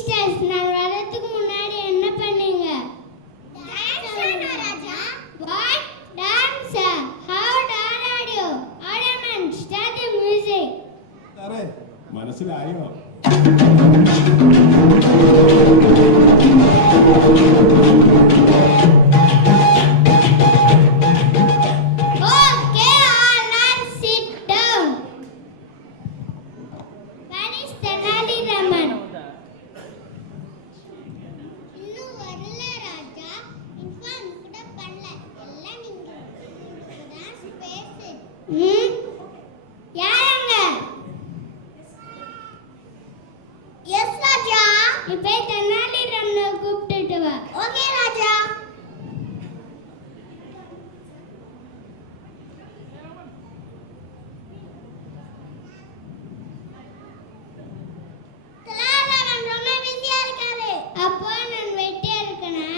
Sisters, நான் வரதுக்கு முன்னாடி என்ன பண்ணீங்க? What? Dance? How are you? Ornament, start the music. Array മനസ്സിലായോ? Okay, all now sit down. Where is Tenali Raman? இன்னும் வரல ராஜா. இன்ஃபார்ம் கூட பண்ணல. எல்லாம் நீங்க தான் ஸ்பேஸ். யாரங்க? எஸ் ராஜா. நீ போய் தென்னாலி ராமனை கூப்பிட்டுட்டு வா. ஓகே ராஜா. தலாராமன் ரொம்ப பிஸியா இருக்காரு. அப்போ நான் வெட்டியா இருக்கனா?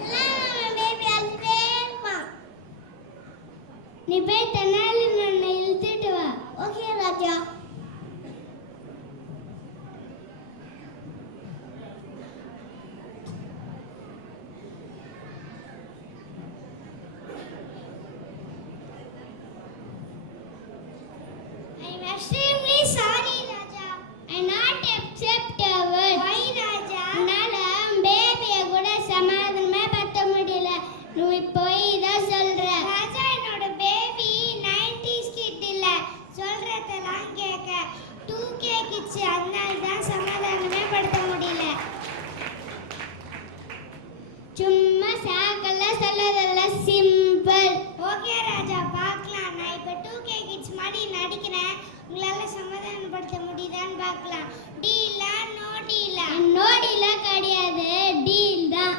தலாராமன் பேபி அழுதுட்டே இருப்பான். நீ போய் தென்னாலி ராமனை இழுத்துட்டு வா. Okay Raja. I'm extremely sorry, Raja. I not accept your word. Why ராஜா? உன்னால பேபியை கூட சமாதானமே பத்த முடியல. நீ போய் தான் சொல்ற. ராஜா என்னோட பேபி 90s கிட் இல்ல. சொல்றதெல்லாம் கேக்க 2K கிட்ஸ். அதனால தான் சமாதானமே படுத்த முடியல. சும்மா சாக்கெல்லாம் சொல்லாதெல்லாம் சிம்பிள். ஓகே ராஜா, பார்க்கலாம். நான் இப்ப 2K கிட்ஸ் மாதிரி நடிக்கிறேன். உங்களால சமாதானப்படுத்த முடியுதான்னு பார்க்கலாம். டீலா நோ டீலா? நோடிலாம் கிடையாது, டீல் தான்.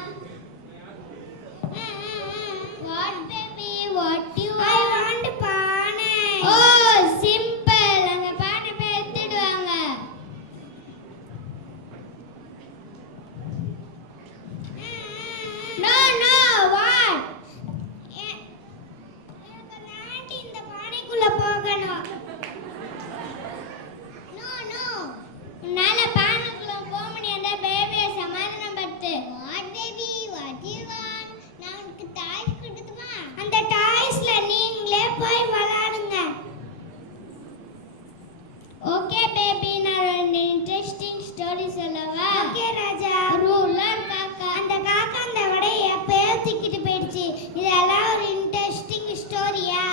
What baby? What you I want? want பானை. Oh, simple. அங்க பானை போய் எடுத்துட்டு வாங்க. No, no, what? எனக்கு அந்த ஆண்டி இந்த பானைக்குள்ள போகணும். No no. உன்னால பானைக்குள்ள போக முடியாத பேபியை சமாதானப்படுத்து. What baby what you want? நான் உனக்கு டாய்ஸ் கொடுத்துமா? அந்த டாய்ஸ்ல நீங்களே போய் விளையாடுங்க. ஓகே பேபி, நான் ஒரு இன்ட்ரெஸ்டிங் ஸ்டோரி சொல்லவா? ஓகே ராஜா. ரூலர் காக்கா. அந்த காக்கா அந்த வடையை எப்பயோ தூக்கிட்டு போயிடுச்சு. இதெல்லாம் ஒரு இன்ட்ரெஸ்டிங் ஸ்டோரியா?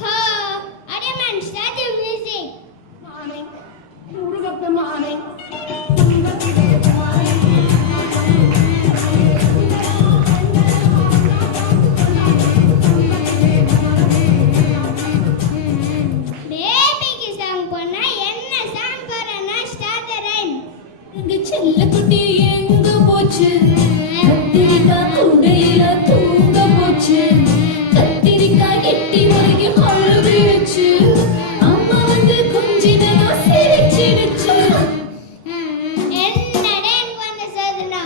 ஹோ, அடமன், start the music. Morning, முருகப்ப morning. பேபிக்கு சாங் போனா என்ன சாங் போறேன்னா start the rain. இந்த செல்ல குட்டி எங்க போச்சு? கத்திரிக்காய் கூடையில தூங்க போச்சு. கத்திரிக்காய் கெட்டி முறைக்கு அழுதுச்சு. அம்மா வந்து கொஞ்சினா சிரிச்சிடுச்சு. என்னடே எனக்கு வந்த சோதனா?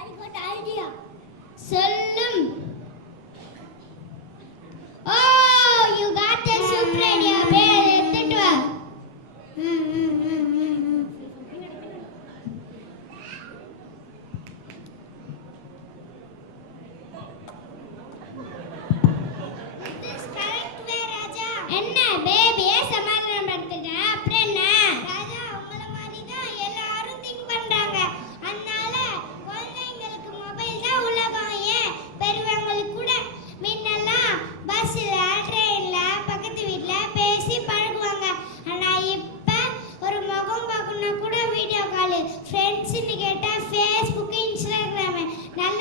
I got idea. சொல்லும். Oh, you got a super idea. போய் அதை எடுத்துட்டு வா. This correct way ராஜா. என்ன பேபியை சமாதானப்படுத்திட்டேன், அப்புறம் என்ன? ராஜா, உங்கள மாதிரி தான் எல்லாரும் திங்க் பண்றாங்க. அதனால குழந்தைங்களுக்கு மொபைல் தான் உலகம். ஏன் பெரியவங்களுக்கு கூட முன்னெல்லாம் பஸ்ல ட்ரெயின்ல பக்கத்து வீட்ல பேசி பழகுவாங்க. ஆனா இப்ப ஒரு முகம் பார்க்கணும்னா கூட வீடியோ கால். ஃப்ரெண்ட்ஸ்னு கேட்டா ஃபேஸ்புக், இன்ஸ்டாகிராம். நல்ல